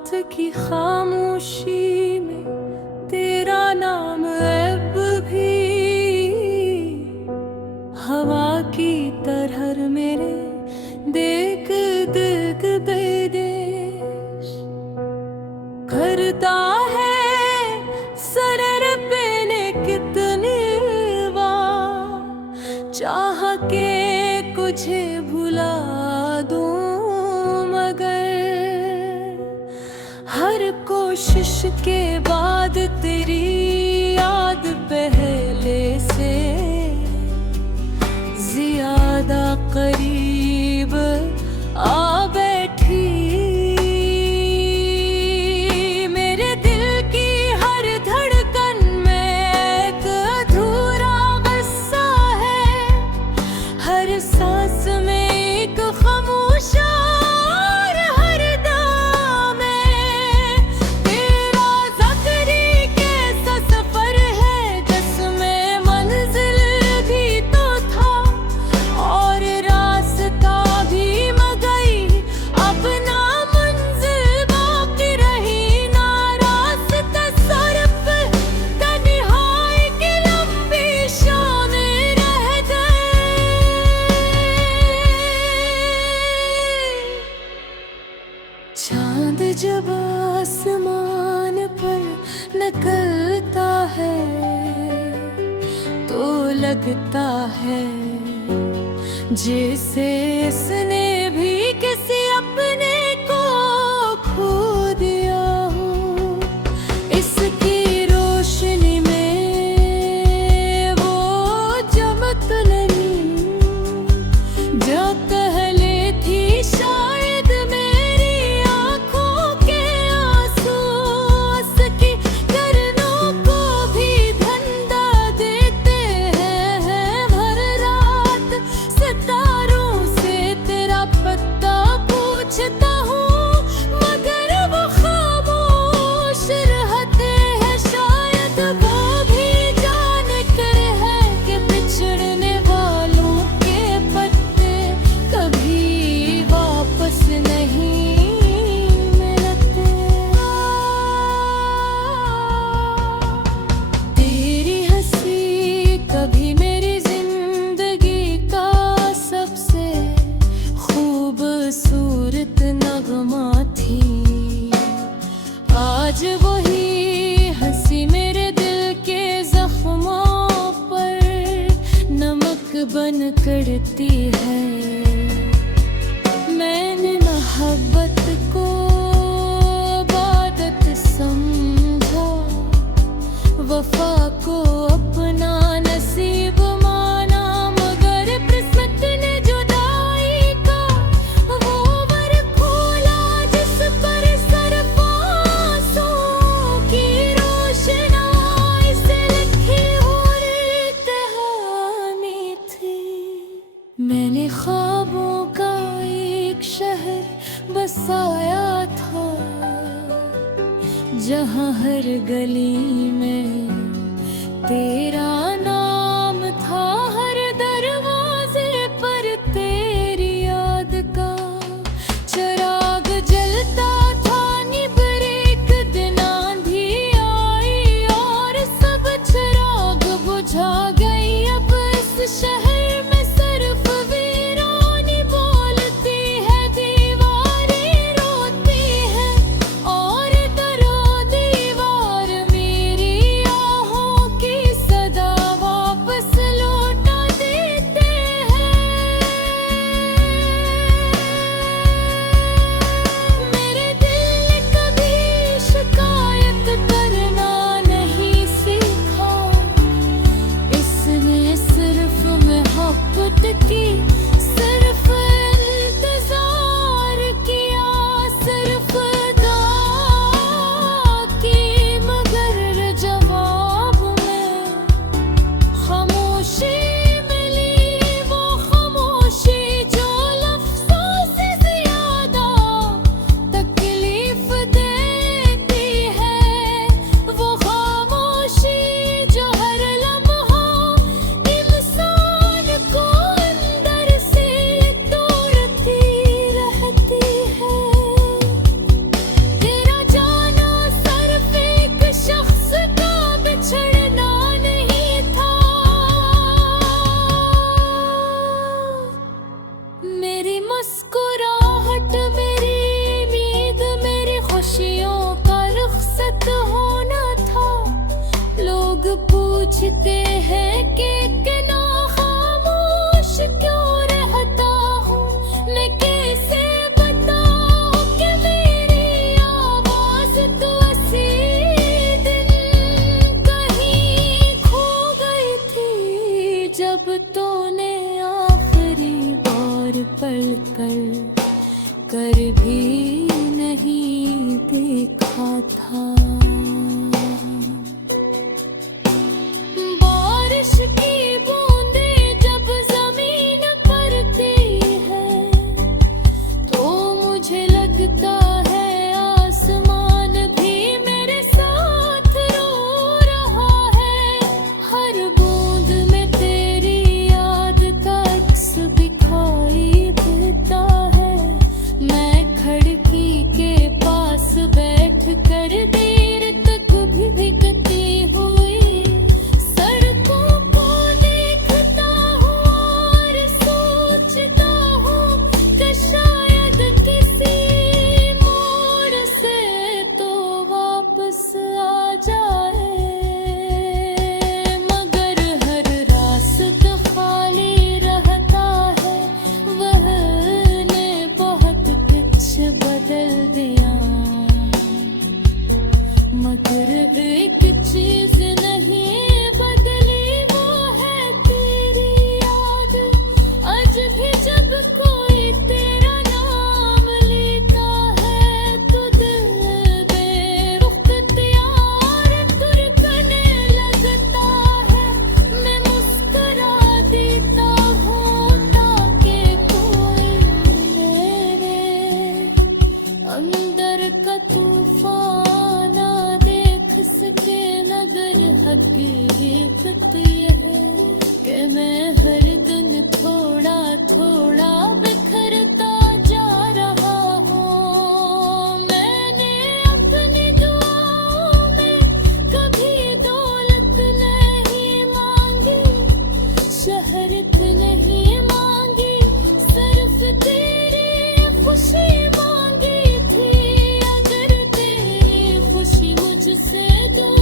रात की खामोशी में तेरा नाम अब भी हवा की तरह मेरे देख दिल बेदेश करता है। सरर पे ने कितनी बार चाह के तुझे भुला दूं, मगर हर कोशिश के बाद तेरी याद पहले से ज्यादा करीब आ बैठी। मेरे दिल की हर धड़कन में एक अधूरा किस्सा है, हर सांस में एक खामोशा चांद जब आसमान पर निकलता है तो लगता है जैसे इसने भी किसी अपने को खो दिया हो। इसकी रोशनी में वो चमक नहीं जो पहले थी, शायद आज वही हंसी मेरे दिल के जख्मों पर नमक बन करती है। मैंने मोहब्बत को इबादत समझा, वफा को अपना नसीब माना, मगर किस्मत ने जुदाई का वो वर खोला जिस पर मैंने ख्वाबों का एक शहर बसाया था, जहाँ हर गली में तेरा नाम था, हर दरवाजे पर तेरी याद का चिराग जलता था। निबर एक दिन आंधी आई और सब चिराग बुझा गई। अब इस शहर सदा तूने आखिरी बार पल कर भी नहीं देखा था। बारिश की बूंदें जब जमीन पड़ती है तो मुझे लगता है आसमान भी मेरे साथ रो रहा है। हर बूंद में तेरी याद का अक्स दिखाई देता है। मैं खिड़की के पास बैठ कर देर तक भीगती हुई सड़कों को देखता हूँ और सोचता हूँ कि शायद किसी मोड़ से तो वापस आ जाए। मगर हर रास्ता खाली रहता है, वह ने बहुत कुछ बदल दिया। मगर एक चीज नहीं बदली, वो है तेरी याद। आज भी जब कोई तेरा नाम लेता है तो दिल बेरुख त्यार तुरकने लगता है। मैं मुस्कुरा देता हूँ ताकि कोई मेरे अंदर का तूफान ना देख सके। मगर हकीकत ये है कि मैं हर दिन थोड़ा थोड़ा बिखरता जा रहा हूँ। मैंने अपनी दुआओं में कभी दौलत नहीं मांगी, शहरत नहीं मांगी, सिर्फ तेरी खुशी मांगी थी। अगर तेरी खुशी मुझसे दूर